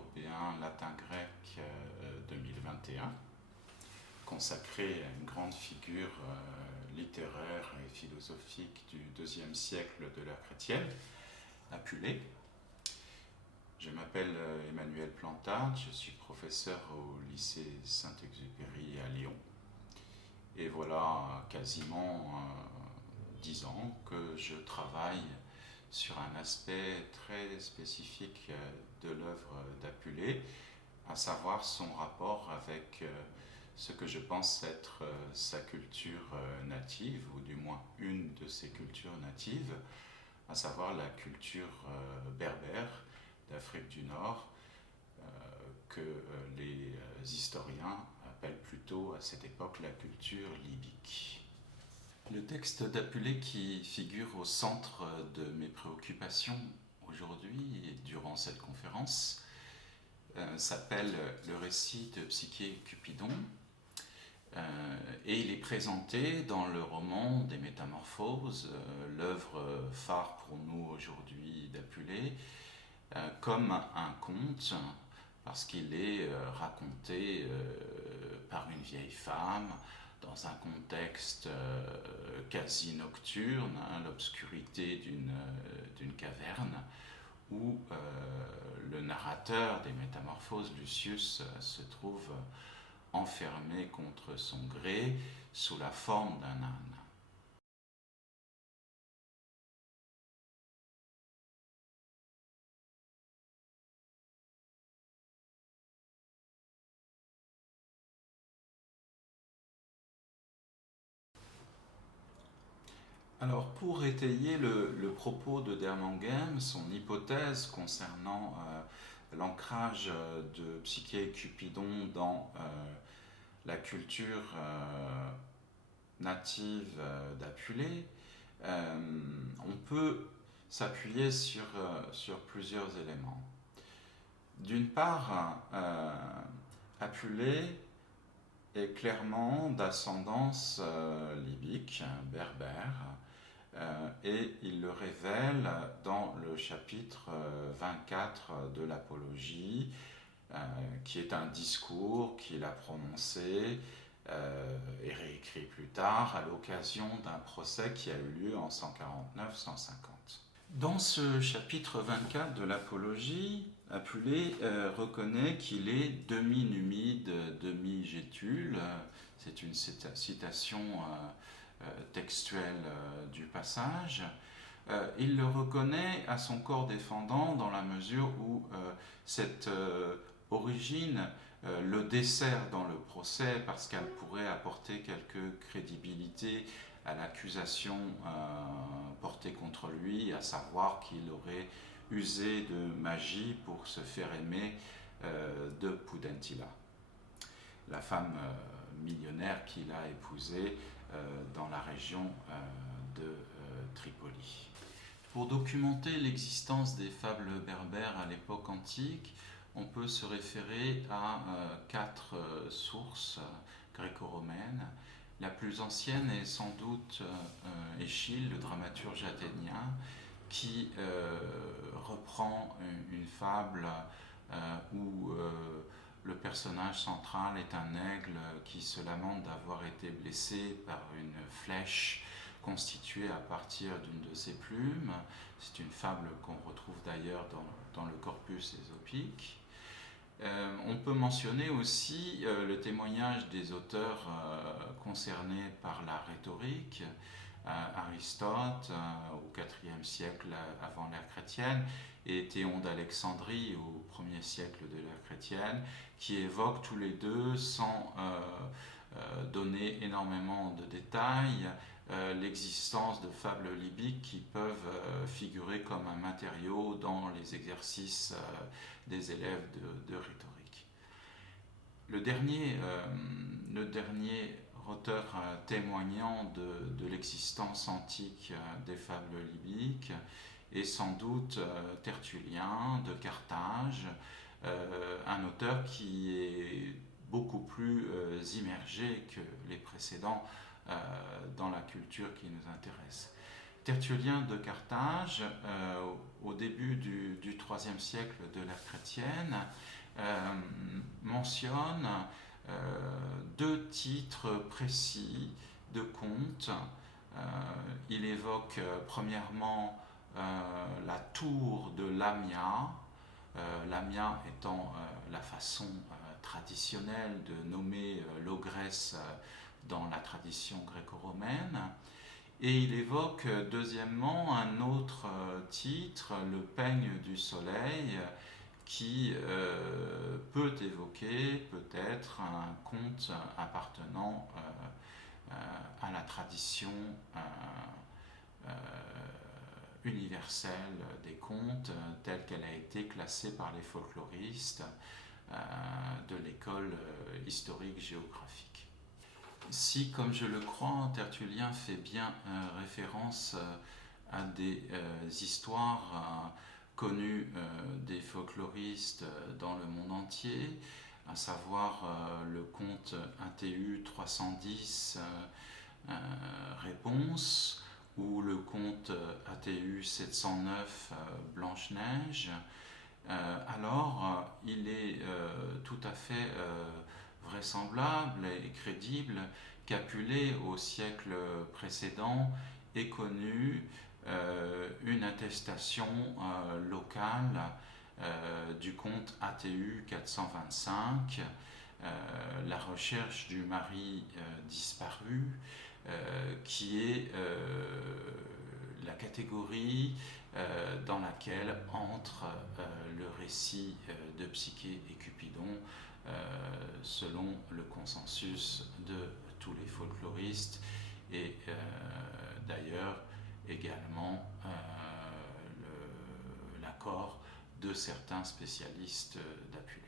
européen latin-grec 2021, consacré à une grande figure littéraire et philosophique du IIe siècle de l'ère chrétienne, Apulée. Je m'appelle Emmanuel Plantard, je suis professeur au lycée Saint-Exupéry à Lyon. Et voilà quasiment 10 ans que je travaille sur un aspect très spécifique de l'œuvre d'Apulée, à savoir son rapport avec ce que je pense être sa culture native, ou du moins une de ses cultures natives, à savoir la culture berbère d'Afrique du Nord, que les historiens appellent plutôt à cette époque la culture libyque. Le texte d'Apulée qui figure au centre de mes préoccupations aujourd'hui et durant cette conférence s'appelle Le récit de Psyché et Cupidon, et il est présenté dans le roman des Métamorphoses, l'œuvre phare pour nous aujourd'hui d'Apulée, comme un conte, parce qu'il est raconté par une vieille femme dans un contexte quasi nocturne, l'obscurité d'une caverne, où le narrateur des Métamorphoses, Lucius, se trouve enfermé contre son gré sous la forme d'un âne. Alors, pour étayer le propos de Dermangem, son hypothèse concernant l'ancrage de Psyché et Cupidon dans la culture native d'Apulée, on peut s'appuyer sur plusieurs éléments. D'une part, Apulée est clairement d'ascendance libyque, berbère, et il le révèle dans le chapitre 24 de l'Apologie, qui est un discours qu'il a prononcé et réécrit plus tard à l'occasion d'un procès qui a eu lieu en 149-150. Dans ce chapitre 24 de l'Apologie, Apulée reconnaît qu'il est demi-numide, demi-gétule. C'est une citation textuelle du passage. Il le reconnaît à son corps défendant dans la mesure où cette origine le dessert dans le procès parce qu'elle pourrait apporter quelque crédibilité à l'accusation portée contre lui, à savoir qu'il aurait usé de magie pour se faire aimer de Pudentilla, la femme millionnaire qu'il a épousée dans la région de Tripoli. Pour documenter l'existence des fables berbères à l'époque antique, on peut se référer à 4 sources gréco-romaines. La plus ancienne est sans doute Échille, le dramaturge athénien, qui reprend une fable où le personnage central est un aigle qui se lamente d'avoir été blessé par une flèche constituée à partir d'une de ses plumes. C'est une fable qu'on retrouve d'ailleurs dans le corpus ésopique. On peut mentionner aussi le témoignage des auteurs concernés par la rhétorique, Aristote au IVe siècle avant l'ère chrétienne et Théon d'Alexandrie au 1er siècle de l'ère chrétienne, qui évoquent tous les deux, sans donner énormément de détails, l'existence de fables libyques qui peuvent figurer comme un matériau dans les exercices des élèves de rhétorique. Le dernier auteur témoignant de l'existence antique des fables libyques est sans doute Tertullien de Carthage, un auteur qui est beaucoup plus immergé que les précédents dans la culture qui nous intéresse. Tertullien de Carthage, au début du IIIe siècle de l'ère chrétienne, mentionne deux titres précis de contes. Il évoque premièrement la tour de Lamia, Lamia étant la façon traditionnelle de nommer l'ogresse dans la tradition gréco-romaine. Et il évoque deuxièmement un autre titre, le peigne du soleil, qui peut évoquer peut-être un conte appartenant à la tradition universelle des contes telle qu'elle a été classée par les folkloristes de l'école historique géographique. Si, comme je le crois, Tertullien fait bien référence à des histoires connues des folkloristes dans le monde entier, à savoir le conte ATU 310 Réponse ou le conte ATU 709 Blanche-Neige, alors il est tout à fait vraisemblable et crédible qu'Apulée, au siècle précédent, ait connu une attestation locale du conte ATU 425, la recherche du mari disparu, qui est la catégorie dans laquelle entre le récit de Psyché et Cupidon, selon le consensus de tous les folkloristes et d'ailleurs également l'accord de certains spécialistes d'Apulée.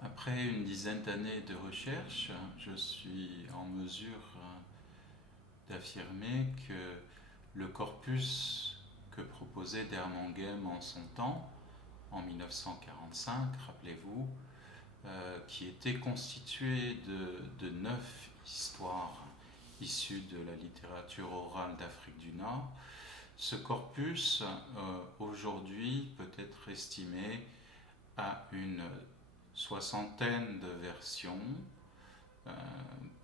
Après une dizaine d'années de recherche, je suis en mesure d'affirmer que le corpus que proposait d'Ermannghem en son temps, en 1945, rappelez-vous, qui était constitué de 9 histoires issues de la littérature orale d'Afrique du Nord, ce corpus aujourd'hui peut être estimé à une soixantaine de versions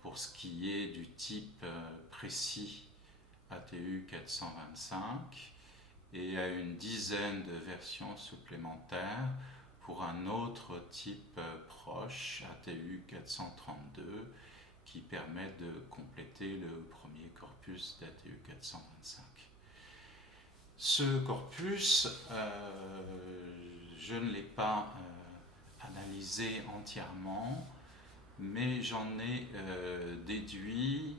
pour ce qui est du type précis ATU 425 et à une dizaine de versions supplémentaires pour un autre type proche ATU 432 qui permet de compléter le premier corpus d'ATU 425. Ce corpus, je ne l'ai pas analysé entièrement, mais j'en ai déduit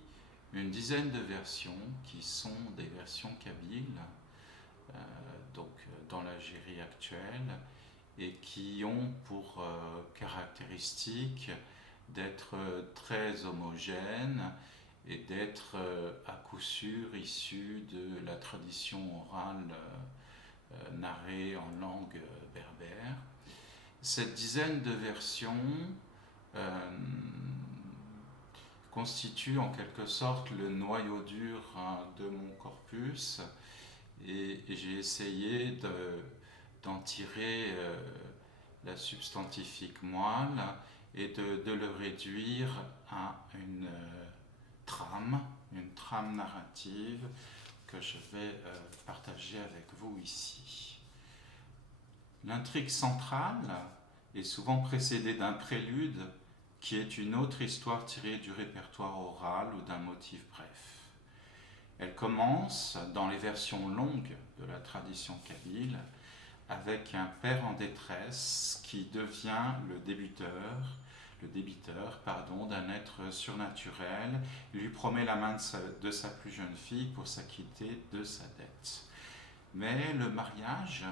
une dizaine de versions qui sont des versions kabyles, donc dans l'Algérie actuelle, et qui ont pour caractéristique d'être très homogènes et d'être à coup sûr issus de la tradition orale narrée en langue berbère. Cette dizaine de versions constitue en quelque sorte le noyau dur de mon corpus et j'ai essayé d'en tirer la substantifique moelle et de le réduire à une trame narrative que je vais partager avec vous ici. L'intrigue centrale est souvent précédée d'un prélude qui est une autre histoire tirée du répertoire oral ou d'un motif bref. Elle commence, dans les versions longues de la tradition kabyle, avec un père en détresse qui devient le débiteur d'un être surnaturel. Il lui promet la main de sa plus jeune fille pour s'acquitter de sa dette. Mais le mariage,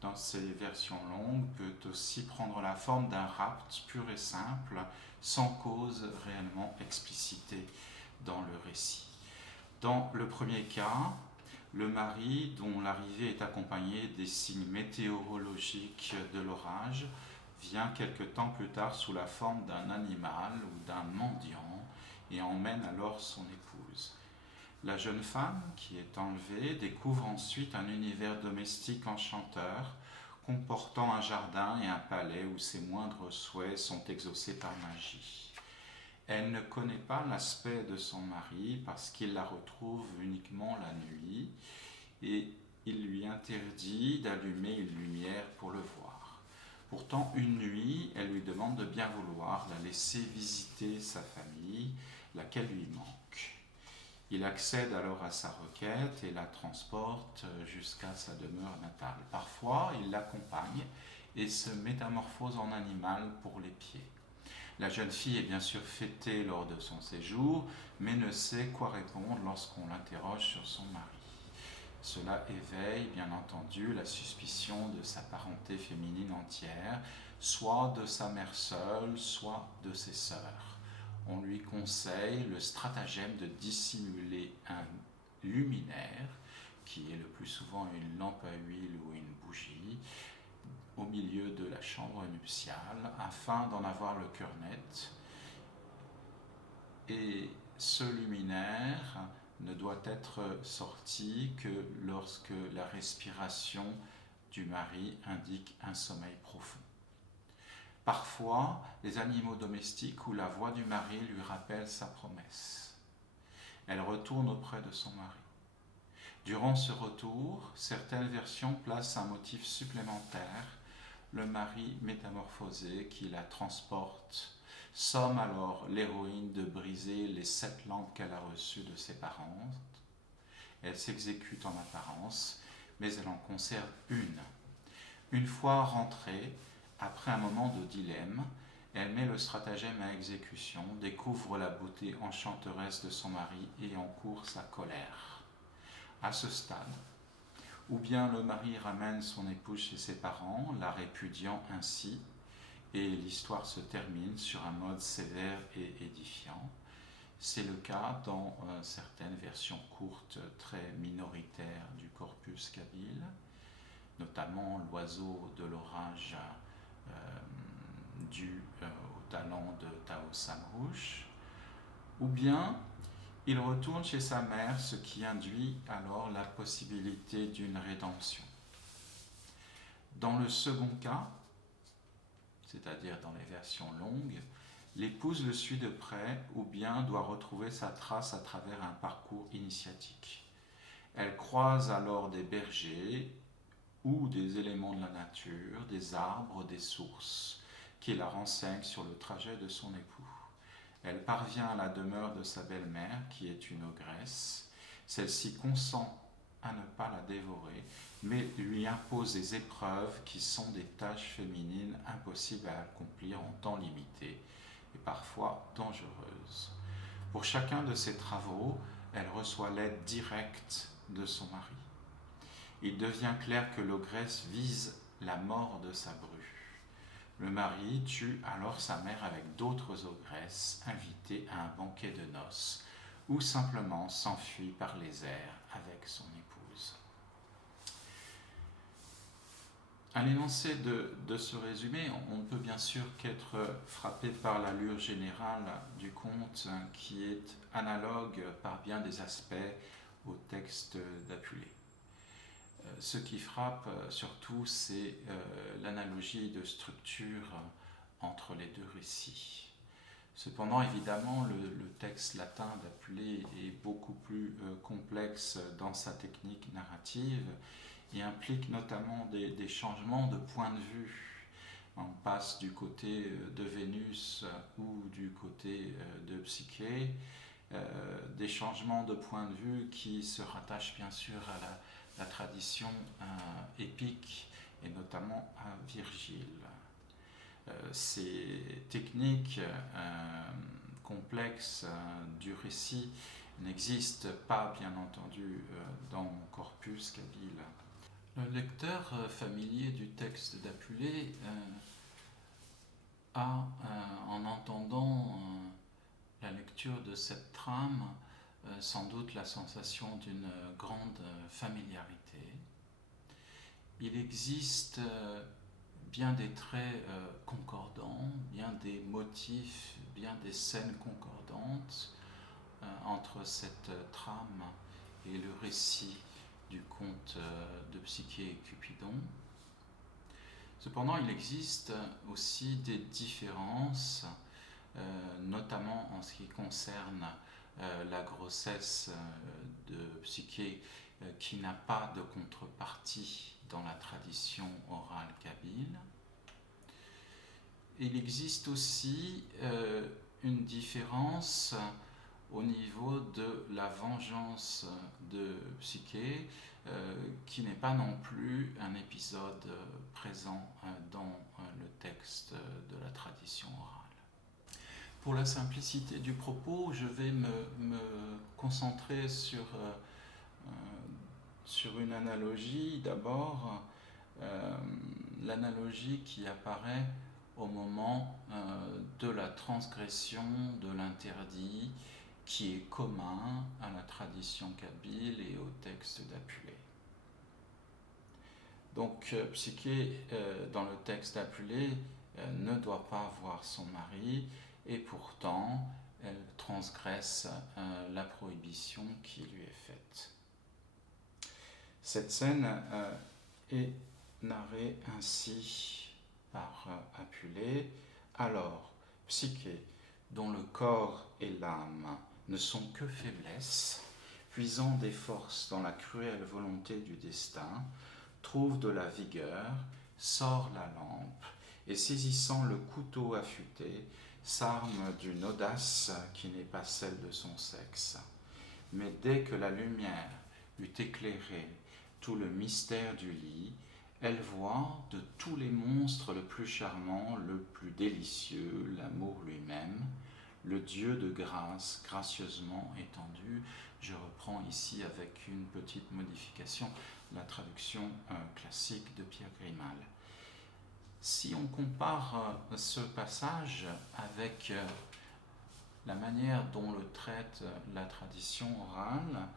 dans ces versions longues, peut aussi prendre la forme d'un rapt pur et simple, sans cause réellement explicitée dans le récit. Dans le premier cas, le mari, dont l'arrivée est accompagnée des signes météorologiques de l'orage, vient quelque temps plus tard sous la forme d'un animal ou d'un mendiant et emmène alors son épouse. La jeune femme qui est enlevée découvre ensuite un univers domestique enchanteur, comportant un jardin et un palais où ses moindres souhaits sont exaucés par magie. Elle ne connaît pas l'aspect de son mari parce qu'il la retrouve uniquement la nuit et il lui interdit d'allumer une lumière pour le voir. Pourtant, une nuit, elle lui demande de bien vouloir la laisser visiter sa famille, laquelle lui manque. Il accède alors à sa requête et la transporte jusqu'à sa demeure natale. Parfois, il l'accompagne et se métamorphose en animal pour l'épier. La jeune fille est bien sûr fêtée lors de son séjour, mais ne sait quoi répondre lorsqu'on l'interroge sur son mari. Cela éveille bien entendu la suspicion de sa parenté féminine entière, soit de sa mère seule, soit de ses sœurs. On lui conseille le stratagème de dissimuler un luminaire, qui est le plus souvent une lampe à huile ou une bougie, au milieu de la chambre nuptiale, afin d'en avoir le cœur net. Et ce luminaire ne doit être sorti que lorsque la respiration du mari indique un sommeil profond. Parfois, les animaux domestiques ou la voix du mari lui rappellent sa promesse. Elle retourne auprès de son mari. Durant ce retour, certaines versions placent un motif supplémentaire, le mari métamorphosé qui la transporte somme alors l'héroïne de briser les 7 lampes qu'elle a reçues de ses parents. Elle s'exécute en apparence, mais elle en conserve une. Une fois rentrée, après un moment de dilemme, elle met le stratagème à exécution, découvre la beauté enchanteresse de son mari et encourt sa colère. À ce stade, ou bien le mari ramène son épouse chez ses parents, la répudiant ainsi, et l'histoire se termine sur un mode sévère et édifiant. C'est le cas dans certaines versions courtes très minoritaires du corpus kabyle, notamment l'oiseau de l'orage dû au talent de Tao Samrouche, ou bien il retourne chez sa mère, ce qui induit alors la possibilité d'une rédemption. Dans le second cas, c'est-à-dire dans les versions longues, l'épouse le suit de près ou bien doit retrouver sa trace à travers un parcours initiatique. Elle croise alors des bergers ou des éléments de la nature, des arbres, des sources, qui la renseignent sur le trajet de son époux. Elle parvient à la demeure de sa belle-mère, qui est une ogresse. Celle-ci consent à ne pas la dévorer, mais lui impose des épreuves qui sont des tâches féminines impossibles à accomplir en temps limité et parfois dangereuses. Pour chacun de ces travaux, elle reçoit l'aide directe de son mari. Il devient clair que l'ogresse vise la mort de sa bru. Le mari tue alors sa mère avec d'autres ogresses invitées à un banquet de noces ou simplement s'enfuit par les airs avec son épouse. À l'énoncé de ce résumé, on ne peut bien sûr qu'être frappé par l'allure générale du conte qui est analogue par bien des aspects au texte d'Apulée. Ce qui frappe surtout, c'est l'analogie de structure entre les deux récits. Cependant, évidemment, le texte latin d'Apulée est beaucoup plus complexe dans sa technique narrative et implique notamment des changements de point de vue. On passe du côté de Vénus ou du côté de Psyché, des changements de point de vue qui se rattachent bien sûr à la tradition épique et notamment à Virgile. Ces techniques complexes du récit n'existent pas, bien entendu, dans mon corpus kabyle. Le lecteur familier du texte d'Apulée a, en entendant la lecture de cette trame, sans doute la sensation d'une grande familiarité. Il existe bien des traits concordants, bien des motifs, bien des scènes concordantes entre cette trame et le récit du conte de Psyché et Cupidon. Cependant, il existe aussi des différences, notamment en ce qui concerne la grossesse de Psyché, qui n'a pas de contrepartie dans la tradition orale kabyle. Il existe aussi une différence au niveau de la vengeance de Psyché, qui n'est pas non plus un épisode présent dans le texte de la tradition orale. Pour la simplicité du propos, je vais me concentrer sur une analogie. D'abord, l'analogie qui apparaît au moment de la transgression de l'interdit, qui est commun à la tradition kabyle et au texte d'Apulée. Donc Psyché, dans le texte d'Apulée, ne doit pas voir son mari, et pourtant elle transgresse la prohibition qui lui est faite. Cette scène est narrée ainsi par Apulée. Alors, Psyché, dont le corps et l'âme ne sont que faiblesse, puisant des forces dans la cruelle volonté du destin, trouve de la vigueur, sort la lampe, et saisissant le couteau affûté, s'arme d'une audace qui n'est pas celle de son sexe. Mais dès que la lumière eut éclairé tout le mystère du lit, elle voit de tous les monstres le plus charmant, le plus délicieux, l'amour lui-même, le Dieu de grâce gracieusement étendu. Je reprends ici avec une petite modification la traduction classique de Pierre Grimal. Si on compare ce passage avec la manière dont le traite la tradition orale,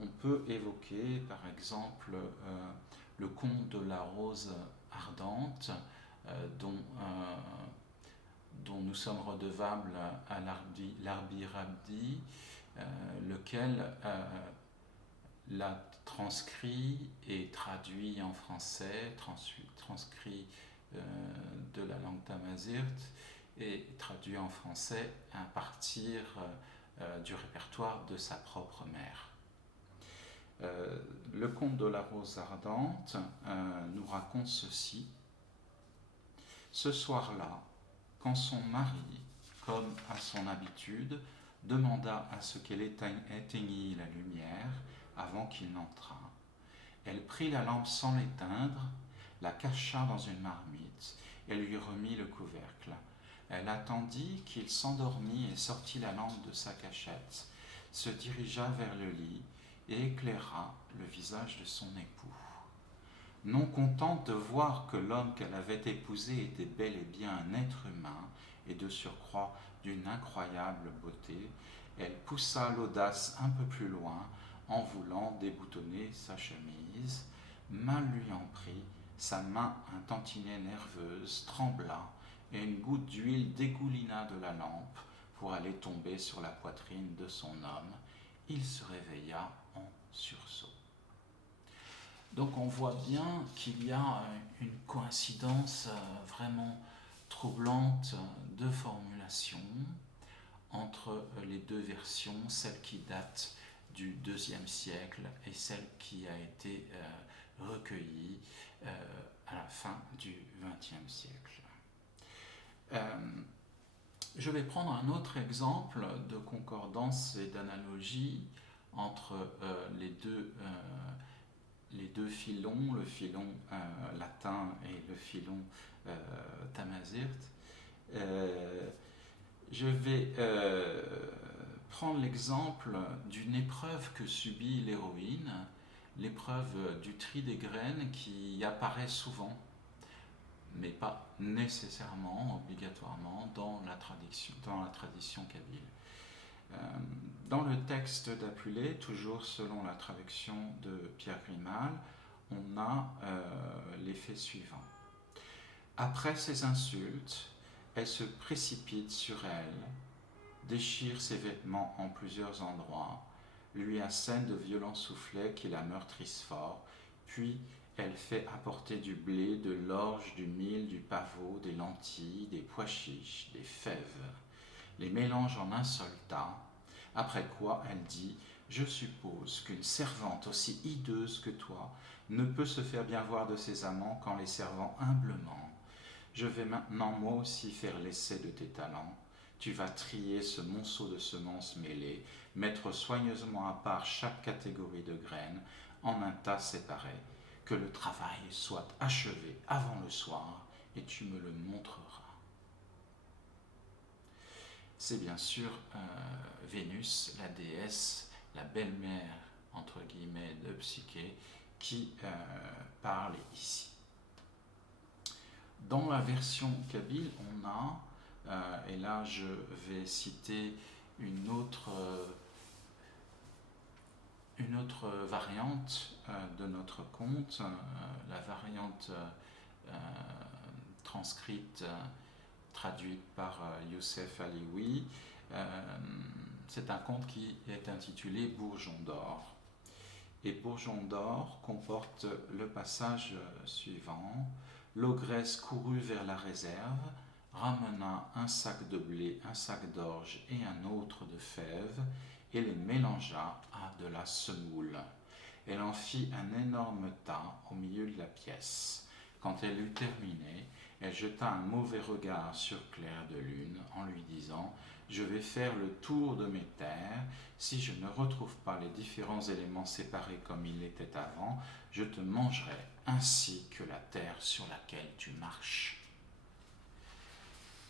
on peut évoquer par exemple le conte de la rose ardente, dont nous sommes redevables à l'Arbi Rabdi, lequel l'a transcrit et traduit en français, transcrit de la langue tamazight et traduit en français à partir du répertoire de sa propre mère. Le conte de la rose ardente nous raconte ceci. Ce soir-là, quand son mari, comme à son habitude, demanda à ce qu'elle éteignît la lumière avant qu'il n'entrât, elle prit la lampe sans l'éteindre, la cacha dans une marmite et lui remit le couvercle. Elle attendit qu'il s'endormît et sortit la lampe de sa cachette, se dirigea vers le lit et éclaira le visage de son époux. Non contente de voir que l'homme qu'elle avait épousé était bel et bien un être humain et de surcroît d'une incroyable beauté, elle poussa l'audace un peu plus loin en voulant déboutonner sa chemise. Mal lui en prit, sa main un tantinet nerveuse trembla et une goutte d'huile dégoulina de la lampe pour aller tomber sur la poitrine de son homme. Il se réveilla en sursaut. Donc on voit bien qu'il y a une coïncidence vraiment troublante de formulation entre les deux versions, celle qui date du IIe siècle et celle qui a été recueillie à la fin du XXe siècle. Je vais prendre un autre exemple de concordance et d'analogie entre les deux filons, le filon latin et le filon tamazight. Je vais prendre l'exemple d'une épreuve que subit l'héroïne, l'épreuve du tri des graines qui apparaît souvent, mais pas nécessairement, obligatoirement, dans la tradition kabyle. Dans le texte d'Apulée, toujours selon la traduction de Pierre Grimal, on a l'effet suivant. Après ces insultes, elle se précipite sur elle, déchire ses vêtements en plusieurs endroits, lui assène de violents soufflets qui la meurtrissent fort, puis elle fait apporter du blé, de l'orge, du mil, du pavot, des lentilles, des pois chiches, des fèves, les mélange en un seul tas, après quoi elle dit « Je suppose qu'une servante aussi hideuse que toi ne peut se faire bien voir de ses amants qu'en les servant humblement. Je vais maintenant moi aussi faire l'essai de tes talents. Tu vas trier ce monceau de semences mêlées, mettre soigneusement à part chaque catégorie de graines en un tas séparé. Que le travail soit achevé avant le soir et tu me le montreras. » C'est bien sûr Vénus, la déesse, la belle-mère, entre guillemets, de Psyché, qui parle ici. Dans la version kabyle, on a, et là je vais citer une autre variante de notre conte, la variante transcrite, traduite par Youssef Alioui. C'est un conte qui est intitulé Bourgeon d'or. Et Bourgeon d'or comporte le passage suivant. L'ogresse courut vers la réserve, ramena un sac de blé, un sac d'orge et un autre de fèves, et les mélangea à de la semoule. Elle en fit un énorme tas au milieu de la pièce. Quand elle eut terminé, elle jeta un mauvais regard sur Clair de Lune en lui disant « Je vais faire le tour de mes terres. Si je ne retrouve pas les différents éléments séparés comme ils l'étaient avant, je te mangerai ainsi que la terre sur laquelle tu marches. »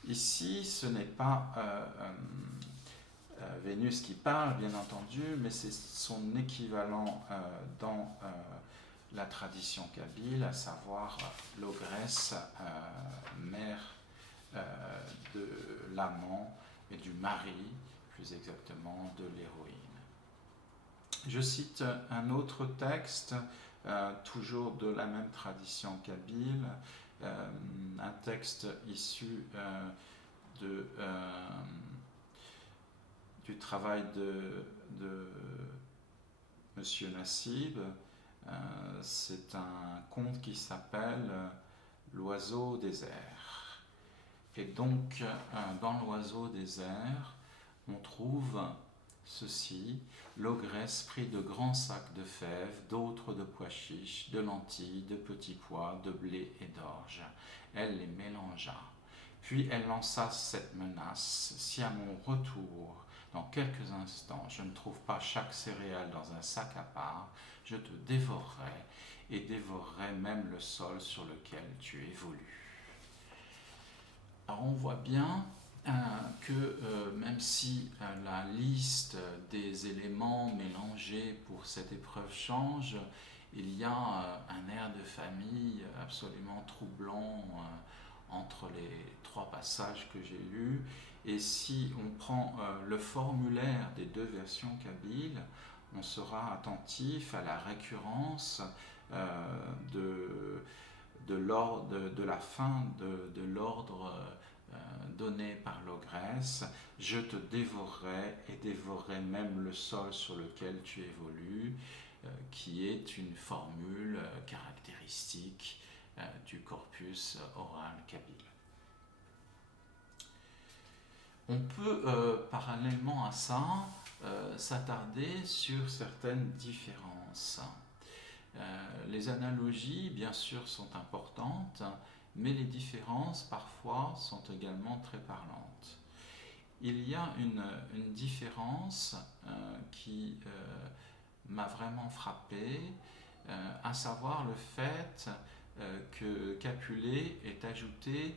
Ici, ce n'est pas Vénus qui parle, bien entendu, mais c'est son équivalent dans la tradition kabyle, à savoir l'ogresse, mère de l'amant et du mari, plus exactement de l'héroïne. Je cite un autre texte, toujours de la même tradition kabyle, un texte issu du travail de Monsieur Nassib. C'est un conte qui s'appelle L'oiseau des airs. Et donc, dans L'oiseau des airs, on trouve ceci: l'ogresse prit de grands sacs de fèves, d'autres de pois chiches, de lentilles, de petits pois, de blé et d'orge. Elle les mélangea. Puis elle lança cette menace: si à mon retour, dans quelques instants, je ne trouve pas chaque céréale dans un sac à part, je te dévorerai et dévorerai même le sol sur lequel tu évolues. Alors on voit bien que même si la liste des éléments mélangés pour cette épreuve change, il y a un air de famille absolument troublant entre les trois passages que j'ai lus. Et si on prend le formulaire des deux versions kabyles, on sera attentif à la récurrence de la fin de l'ordre donné par l'ogresse: je te dévorerai et dévorerai même le sol sur lequel tu évolues, qui est une formule caractéristique du corpus oral kabyle. On peut, parallèlement à ça, s'attarder sur certaines différences. Les analogies, bien sûr, sont importantes, mais les différences, parfois, sont également très parlantes. Il y a une différence qui m'a vraiment frappé, à savoir le fait que Capulet ait ajouté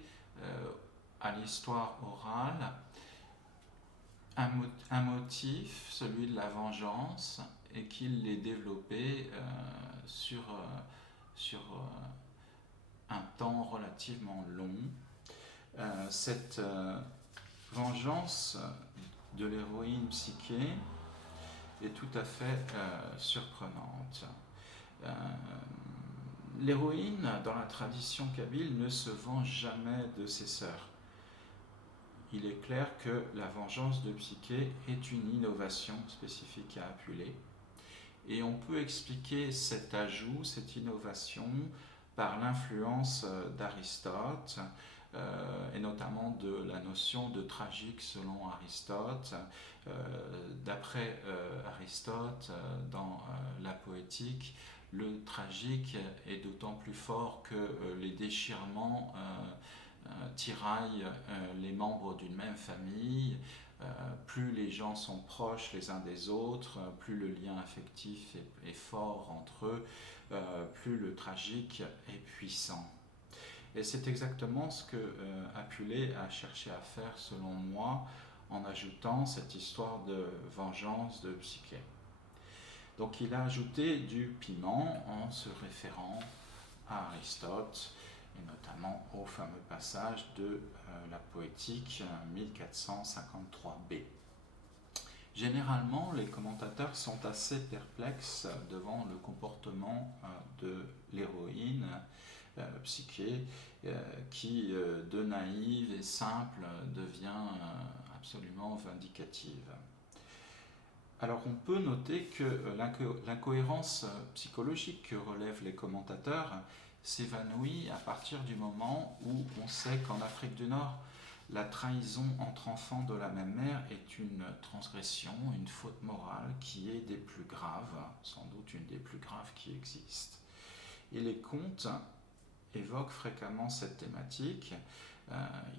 à l'histoire orale un motif, celui de la vengeance, et qu'il l'ait développé sur un temps relativement long. Cette vengeance de l'héroïne Psyché est tout à fait surprenante. L'héroïne, dans la tradition kabyle, ne se venge jamais de ses sœurs. Il est clair que la vengeance de Psyché est une innovation spécifique à Apulée. Et on peut expliquer cet ajout, cette innovation, par l'influence d'Aristote, et notamment de la notion de tragique selon Aristote. D'après Aristote, dans la poétique, le tragique est d'autant plus fort que les déchirements tiraillent les membres d'une même famille. Plus les gens sont proches les uns des autres, plus le lien affectif est fort entre eux, plus le tragique est puissant. Et c'est exactement ce que Apulée a cherché à faire, selon moi, en ajoutant cette histoire de vengeance de Psyché. Donc il a ajouté du piment en se référant à Aristote, et notamment au fameux passage de la poétique 1453b. Généralement, les commentateurs sont assez perplexes devant le comportement de l'héroïne Psyché, qui de naïve et simple devient absolument vindicative. Alors on peut noter que l'incohérence psychologique que relèvent les commentateurs s'évanouit à partir du moment où on sait qu'en Afrique du Nord, la trahison entre enfants de la même mère est une transgression, une faute morale qui est des plus graves, sans doute une des plus graves qui existent. Et les contes évoquent fréquemment cette thématique.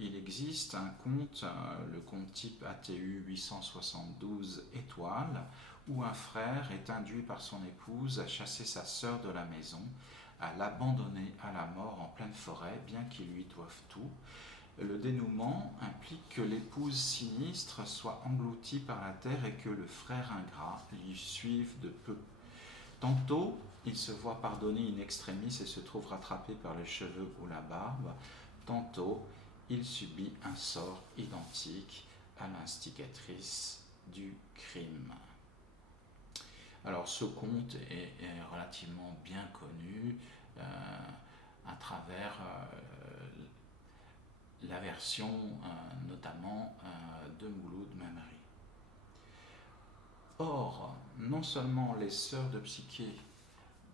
Il existe un conte, le conte type ATU 872 étoiles, où un frère est induit par son épouse à chasser sa sœur de la maison, à l'abandonner à la mort en pleine forêt, bien qu'il lui doive tout. Le dénouement implique que l'épouse sinistre soit engloutie par la terre et que le frère ingrat lui suive de peu. Tantôt, il se voit pardonner in extremis et se trouve rattrapé par les cheveux ou la barbe. Tantôt, il subit un sort identique à l'instigatrice du crime. Alors ce conte est relativement bien connu à travers la version notamment de Mouloud Mamri. Or, non seulement les sœurs de Psyché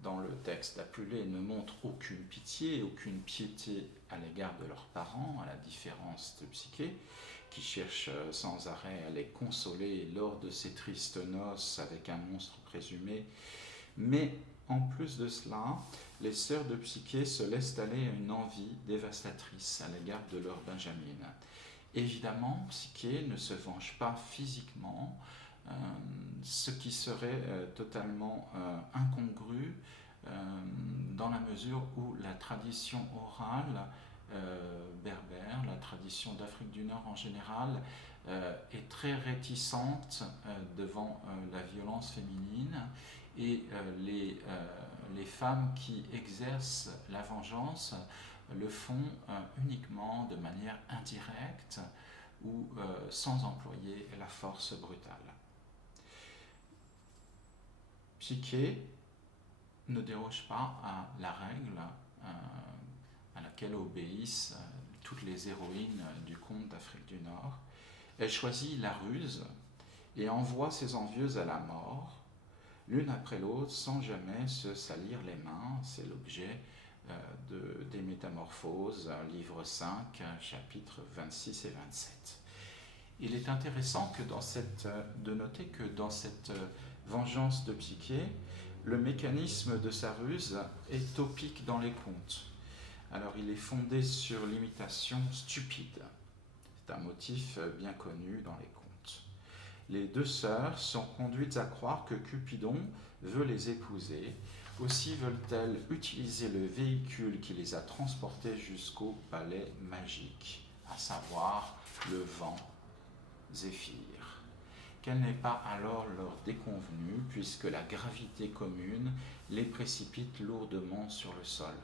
dans le texte d'Apulée ne montrent aucune pitié, aucune piété à l'égard de leurs parents, à la différence de Psyché, qui cherche sans arrêt à les consoler lors de ces tristes noces avec un monstre présumé, mais en plus de cela, les sœurs de Psyché se laissent aller à une envie dévastatrice à l'égard de leur Benjamine. Évidemment, Psyché ne se venge pas physiquement, ce qui serait totalement incongru dans la mesure où la tradition orale berbère, la tradition d'Afrique du Nord en général, est très réticente devant la violence féminine, et les femmes qui exercent la vengeance le font uniquement de manière indirecte ou sans employer la force brutale. Psyché ne déroge pas à la règle à laquelle obéissent toutes les héroïnes du conte d'Afrique du Nord. Elle choisit la ruse et envoie ses envieuses à la mort, l'une après l'autre, sans jamais se salir les mains. C'est l'objet des Métamorphoses, livre 5, chapitres 26 et 27. Il est intéressant de noter que dans cette vengeance de Psyché, le mécanisme de sa ruse est topique dans les contes. Alors il est fondé sur l'imitation stupide. C'est un motif bien connu dans les contes. Les deux sœurs sont conduites à croire que Cupidon veut les épouser. Aussi veulent-elles utiliser le véhicule qui les a transportées jusqu'au palais magique, à savoir le vent Zéphyr. Quelle n'est pas alors leur déconvenue, puisque la gravité commune les précipite lourdement sur le sol.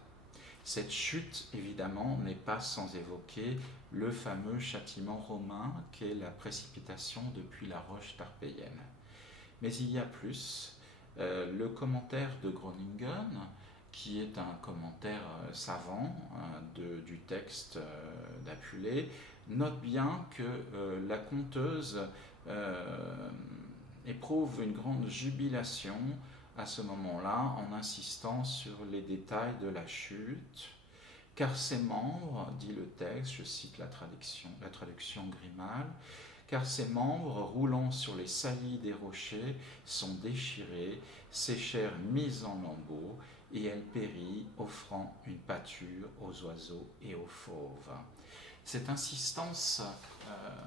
Cette chute, évidemment, n'est pas sans évoquer le fameux châtiment romain qu'est la précipitation depuis la roche tarpéienne. Mais il y a plus. Le commentaire de Groningen, qui est un commentaire savant du texte d'Apulée, note bien que la conteuse éprouve une grande jubilation à ce moment-là en insistant sur les détails de la chute, car ses membres, dit le texte, je cite la traduction Grimal, car ses membres, roulant sur les saillies des rochers, sont déchirés, ses chairs mises en lambeaux, et elle périt, offrant une pâture aux oiseaux et aux fauves. Cette insistance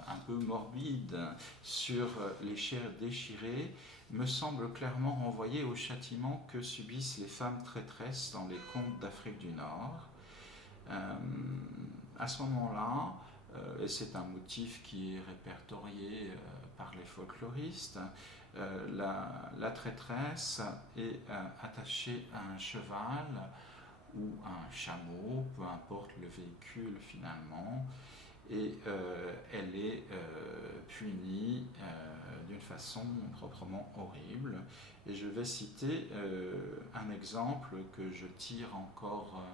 un peu morbide sur les chairs déchirées me semble clairement renvoyer au châtiment que subissent les femmes traîtresses dans les contes d'Afrique du Nord. À ce moment-là, et c'est un motif qui est répertorié par les folkloristes, la traîtresse est attachée à un cheval ou à un chameau, peu importe le véhicule finalement, et elle est punie d'une façon proprement horrible. Et je vais citer un exemple que je tire encore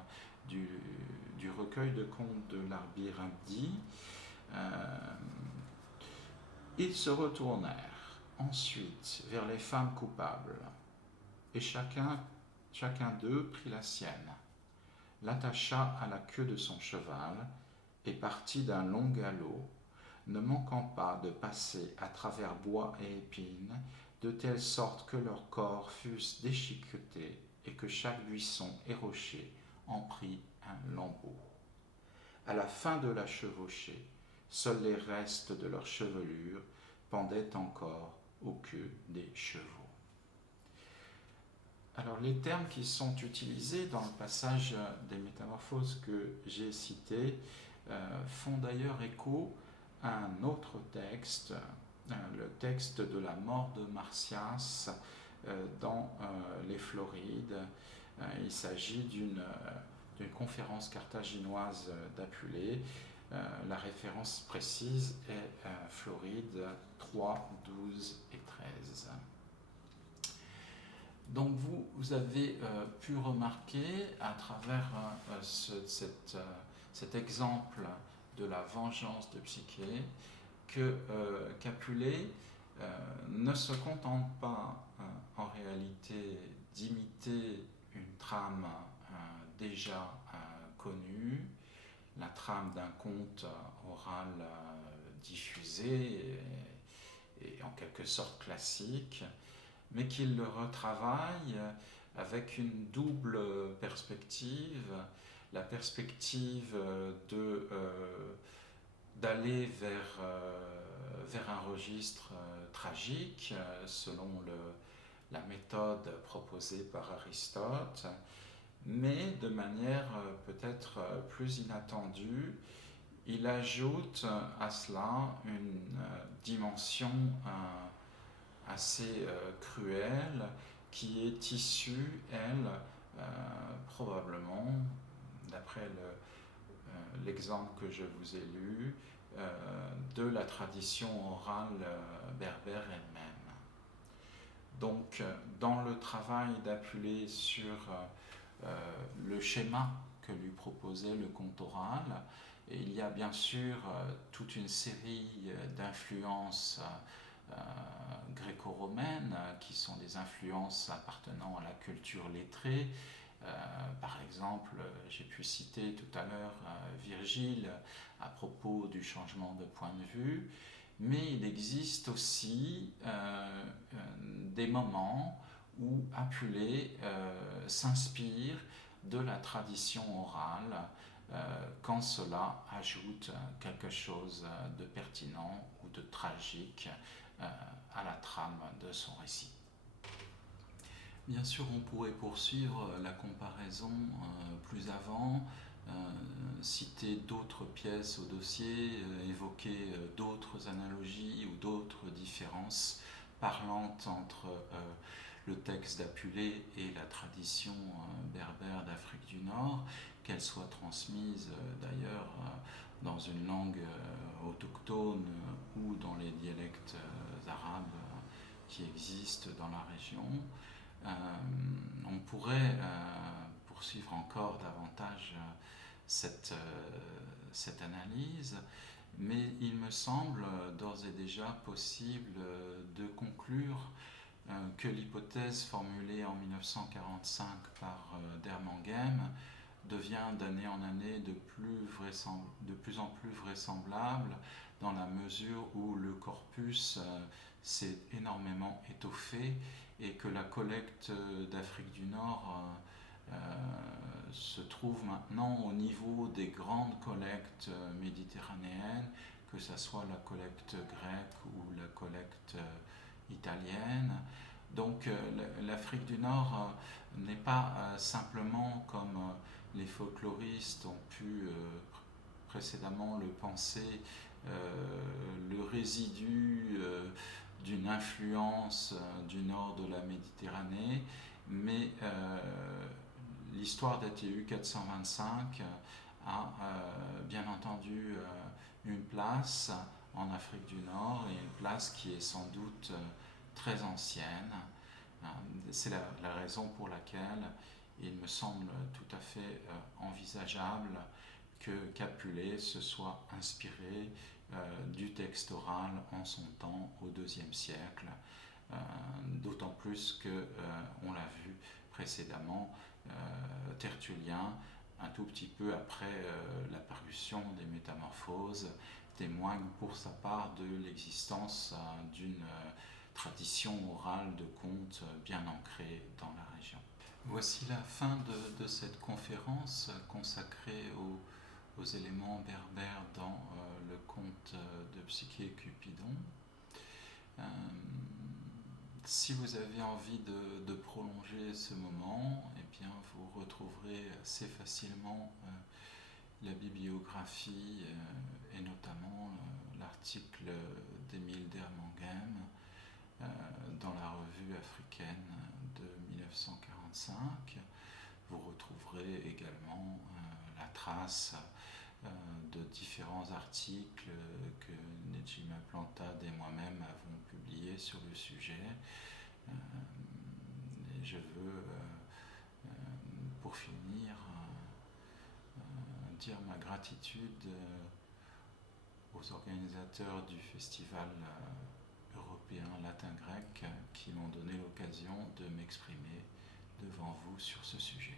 du recueil de contes de l'Arbir Abdi. Ils se retournèrent ensuite vers les femmes coupables, et chacun d'eux prit la sienne, l'attacha à la queue de son cheval, et partit d'un long galop, ne manquant pas de passer à travers bois et épines, de telle sorte que leurs corps fussent déchiquetés et que chaque buisson et rocher en prit un lambeau. À la fin de la chevauchée, seuls les restes de leur chevelure pendaient encore aux queues des chevaux. Alors les termes qui sont utilisés dans le passage des Métamorphoses que j'ai cité font d'ailleurs écho à un autre texte, le texte de la mort de Martias dans les Florides. Il s'agit d'une conférence carthaginoise d'Apulée. La référence précise est Floride 3, 12 et 13. Donc vous avez pu remarquer à travers cet exemple de la vengeance de Psyché qu'Apulée ne se contente pas en réalité d'imiter une trame déjà connue, la trame d'un conte oral diffusé et en quelque sorte classique, mais qu'il le retravaille avec une double perspective, la perspective d'aller vers un registre tragique selon la méthode proposée par Aristote, mais de manière peut-être plus inattendue, il ajoute à cela une dimension assez cruelle qui est issue, elle, probablement, d'après l'exemple que je vous ai lu, de la tradition orale berbère elle-même. Donc, dans le travail d'Apulée sur le schéma que lui proposait le conte oral, il y a bien sûr toute une série d'influences gréco-romaines qui sont des influences appartenant à la culture lettrée. Par exemple, j'ai pu citer tout à l'heure Virgile à propos du changement de point de vue, mais il existe aussi des moments où Apulée s'inspire de la tradition orale quand cela ajoute quelque chose de pertinent ou de tragique à la trame de son récit. Bien sûr, on pourrait poursuivre la comparaison plus avant, citer d'autres pièces au dossier, évoquer d'autres analogies ou d'autres différences parlantes entre le texte d'Apulée et la tradition berbère d'Afrique du Nord, qu'elle soit transmise d'ailleurs dans une langue autochtone ou dans les dialectes arabes qui existent dans la région. On pourrait, pour poursuivre encore davantage cette analyse, mais il me semble d'ores et déjà possible de conclure que l'hypothèse formulée en 1945 par Dermangem devient d'année en année de plus en plus vraisemblable dans la mesure où le corpus s'est énormément étoffé et que la collecte d'Afrique du Nord se trouve maintenant au niveau des grandes collectes méditerranéennes, que ce soit la collecte grecque ou la collecte italienne. Donc l'Afrique du Nord n'est pas simplement comme les folkloristes ont pu précédemment le penser, le résidu d'une influence du nord de la Méditerranée, mais l'histoire d'ATU 425 a bien entendu une place en Afrique du Nord, et une place qui est sans doute très ancienne. C'est la raison pour laquelle il me semble tout à fait envisageable que Capulet se soit inspiré du texte oral en son temps au IIe siècle, d'autant plus que, on l'a vu précédemment, Tertullien, un tout petit peu après la parution des Métamorphoses, témoigne pour sa part de l'existence d'une tradition orale de contes bien ancrée dans la région. Voici la fin de cette conférence consacrée aux éléments berbères dans le conte de Psyché et Cupidon. Si vous avez envie de prolonger ce moment, eh bien vous retrouverez assez facilement la bibliographie et notamment l'article d'Émile Dermangem dans la revue africaine de 1945. Vous retrouverez également la trace de différents articles que Nejima Plantad et moi-même avons publiés sur le sujet. Et je veux, pour finir, dire ma gratitude aux organisateurs du festival européen latin-grec qui m'ont donné l'occasion de m'exprimer devant vous sur ce sujet.